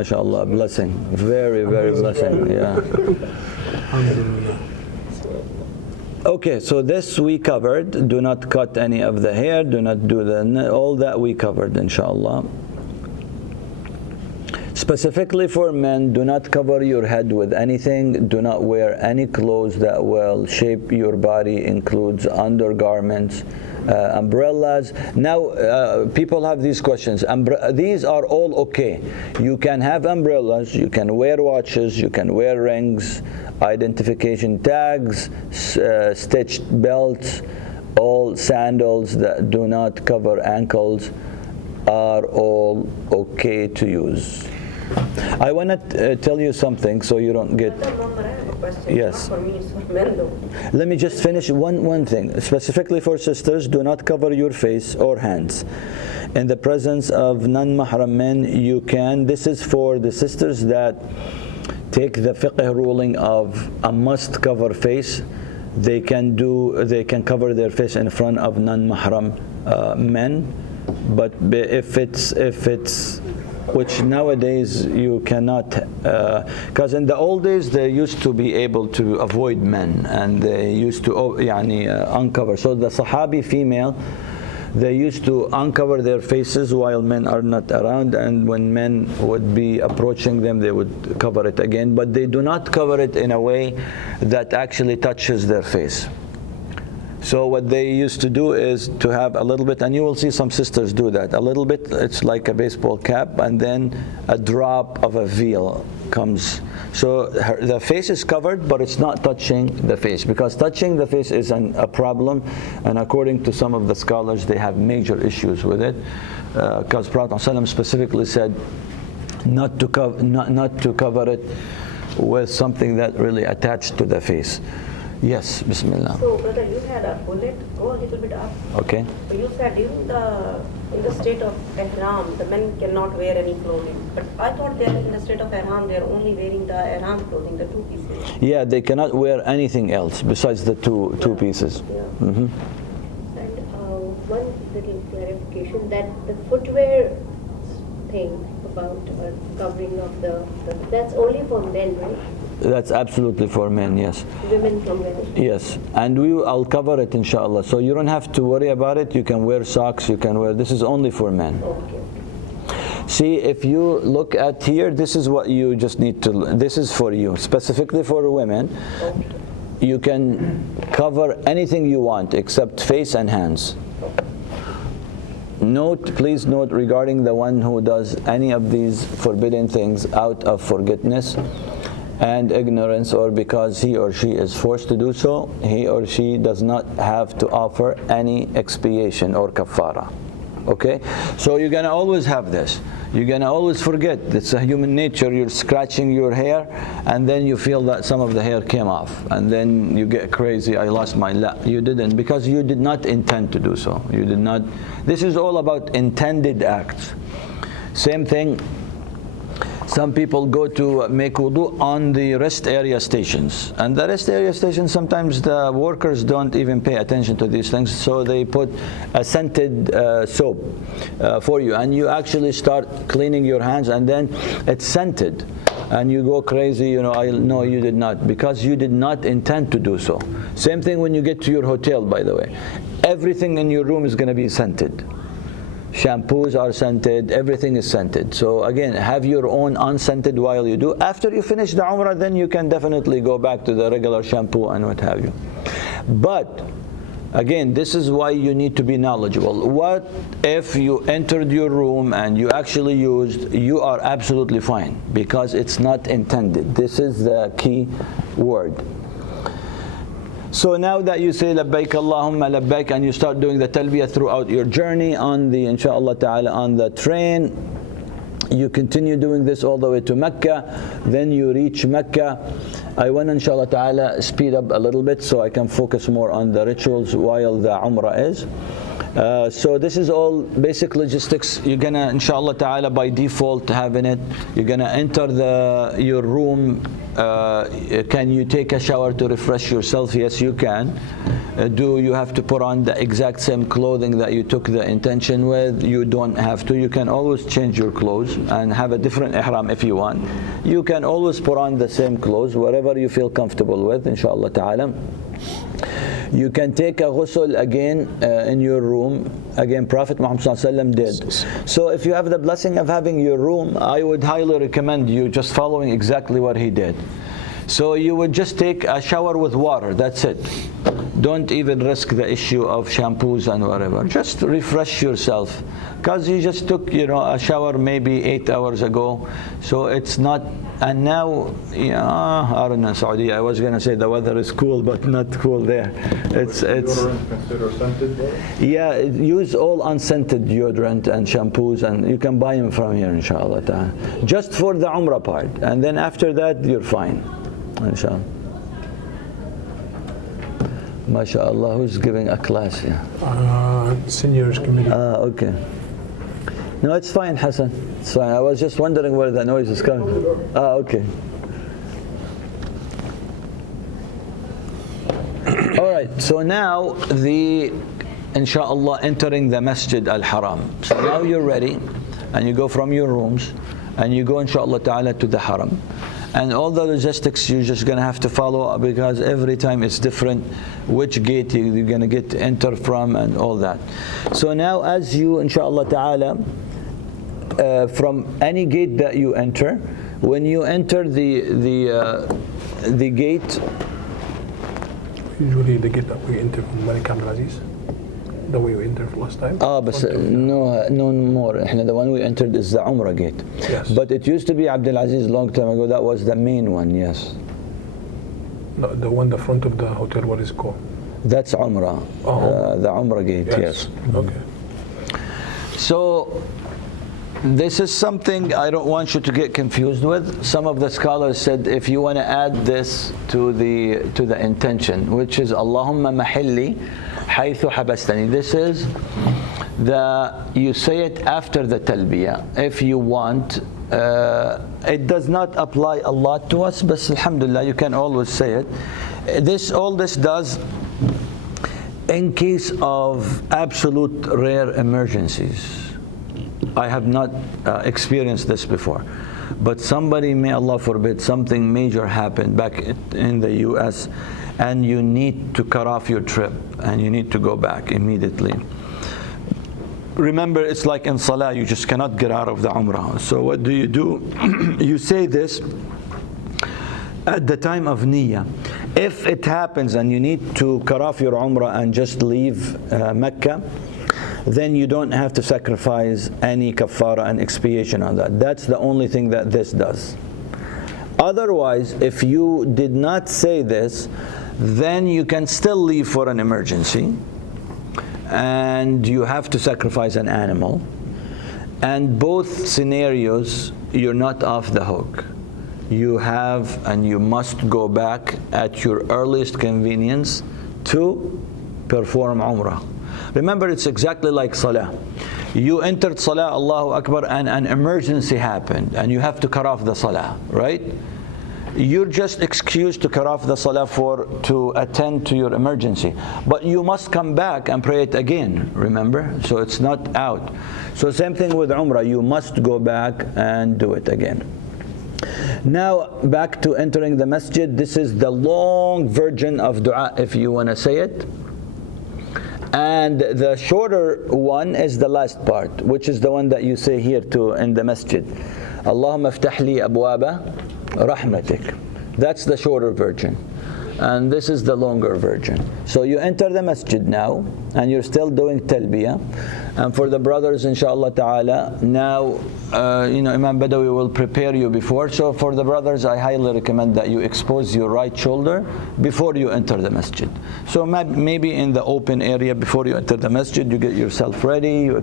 MashaAllah, blessing. Very, very blessing. Yeah. Okay, so this we covered. Do not cut any of the hair. Do not do all that we covered, inshallah. Specifically for men, do not cover your head with anything. Do not wear any clothes that will shape your body, includes undergarments, umbrellas. Now, people have these questions. These are all okay. You can have umbrellas, you can wear watches, you can wear rings, identification tags, stitched belts, all sandals that do not cover ankles are all okay to use. I want to tell you something so you don't get... Yes. For me, it's for men though. Let me just finish one thing. Specifically for sisters, do not cover your face or hands. In the presence of non-mahram men, you can. This is for the sisters that take the fiqh ruling of a must cover face. They can cover their face in front of non-mahram men. But if it's which nowadays you cannot, because in the old days they used to be able to avoid men and they used to uncover. So the Sahabi female, they used to uncover their faces while men are not around, and when men would be approaching them they would cover it again, but they do not cover it in a way that actually touches their face. So what they used to do is to have a little bit, and you will see some sisters do that, a little bit, it's like a baseball cap, and then a drop of a veil comes. So the face is covered, but it's not touching the face, because touching the face is a problem, and according to some of the scholars, they have major issues with it, because Prophet ﷺ specifically said not to cover it with something that really attached to the face. Yes, Bismillah. So, brother, you had a bullet. Go a little bit up. Okay. So you said in the state of Ihram, the men cannot wear any clothing. But I thought they are in the state of Ihram, they are only wearing the Ihram clothing, the two pieces. Yeah, they cannot wear anything else besides the two pieces. Yeah. Mm-hmm. And one little clarification, that the footwear thing about covering of that's only for men, right? That's absolutely for men, yes. Women can wear it. Yes, and I'll cover it inshallah. So you don't have to worry about it. You can wear socks, you can wear, this is only for men. Okay. See, if you look at here, this is what you just need to, this is for you, specifically for women. Okay. You can cover anything you want except face and hands. Please note regarding the one who does any of these forbidden things out of forgetfulness and ignorance, or because he or she is forced to do so, he or she does not have to offer any expiation or kafara. Okay? So you're gonna always have this. You're gonna always forget. It's a human nature. You're scratching your hair and then you feel that some of the hair came off, and then you get crazy, I lost my You didn't, because you did not intend to do so. You did not. This is all about intended acts. Same thing. Some people go to make wudu on the rest area stations, and the rest area stations, sometimes the workers don't even pay attention to these things, so they put a scented soap for you, and you actually start cleaning your hands, and then it's scented, and you go crazy. I know you did not, because you did not intend to do so. Same thing when you get to your hotel, by the way. Everything in your room is going to be scented. Shampoos are scented, everything is scented. So again, have your own unscented while you do. After you finish the Umrah, then you can definitely go back to the regular shampoo and what have you. But again, this is why you need to be knowledgeable. What if you entered your room and you actually used, you are absolutely fine, because it's not intended. This is the key word. So now that you say labbaik Allahumma labbaik, and you start doing the talbiyah throughout your journey on the, inshallah ta'ala, on the train, you continue doing this all the way to Makkah, then you reach Makkah. I want, inshallah ta'ala, speed up a little bit so I can focus more on the rituals while the Umrah is. So this is all basic logistics. You're gonna, inshallah ta'ala, by default having it, you're gonna enter your room. Can you take a shower to refresh yourself? Yes, you can. Do you have to put on the exact same clothing that you took the intention with? You don't have to. You can always change your clothes and have a different ihram if you want. You can always put on the same clothes, whatever you feel comfortable with, inshallah ta'ala. You can take a ghusl again in your room. Again, Prophet Muhammad ﷺ did. So if you have the blessing of having your room, I would highly recommend you just following exactly what he did. So you would just take a shower with water, that's it. Don't even risk the issue of shampoos and whatever. Just refresh yourself. Because you just took, a shower maybe 8 hours ago. So it's not, and now, I don't know, Saudi, I was going to say the weather is cool, but not cool there. It's deodorant consider scented though? Yeah, use all unscented deodorant and shampoos, and you can buy them from here, inshallah ta'ala. Just for the Umrah part. And then after that, you're fine. Inshallah. MashaAllah, who's giving a class here? Seniors committee. Okay. No, it's fine, Hassan. It's fine. I was just wondering where the noise is coming from. Okay. All right, so now inshallah, entering the Masjid al-Haram. So now you're ready, and you go from your rooms, and you go, inshallah ta'ala, to the Haram. And all the logistics you're just going to have to follow, because every time it's different which gate you're going to enter from and all that. So now as you, inshallah ta'ala, from any gate that you enter, when you enter the gate, Usually the gate that we enter from Malik Abdul Aziz, the way we entered last time. but no more. The one we entered is the Umrah gate. Yes. But it used to be Abdul Aziz long time ago. That was the main one, yes. No, the one in the front of the hotel, what is it called? That's Umrah. The Umrah gate, yes. Okay. So this is something I don't want you to get confused with. Some of the scholars said if you want to add this to the intention, which is Allahumma mahilli haythu habastani. This is you say it after the talbiyah if you want. It does not apply a lot to us, but alhamdulillah you can always say it. All this does in case of absolute rare emergencies. I have not experienced this before, but somebody, may Allah forbid, something major happened back in the US and you need to cut off your trip and you need to go back immediately. Remember, it's like in Salah, you just cannot get out of the Umrah. So what do? You say this at the time of Niyyah. If it happens and you need to cut off your Umrah and just leave Mecca, then you don't have to sacrifice any kafara and expiation on that. That's the only thing that this does. Otherwise, if you did not say this, then you can still leave for an emergency and you have to sacrifice an animal. And both scenarios, you're not off the hook. You have and you must go back at your earliest convenience to perform Umrah. Remember, it's exactly like Salah. You entered Salah, Allahu Akbar, and an emergency happened, and you have to cut off the Salah, right? You're just excused to cut off the Salah to attend to your emergency. But you must come back and pray it again, remember? So it's not out. So same thing with Umrah, you must go back and do it again. Now, back to entering the masjid. This is the long version of dua, if you want to say it. And the shorter one is the last part, which is the one that you say here too in the masjid. Allahumma aftah li abwaba rahmatik. That's the shorter version. And this is the longer version. So you enter the masjid now, and you're still doing talbiyah. And for the brothers, inshallah ta'ala, now, Imam Badawi will prepare you before. So for the brothers, I highly recommend that you expose your right shoulder before you enter the masjid. So maybe in the open area before you enter the masjid, you get yourself ready, you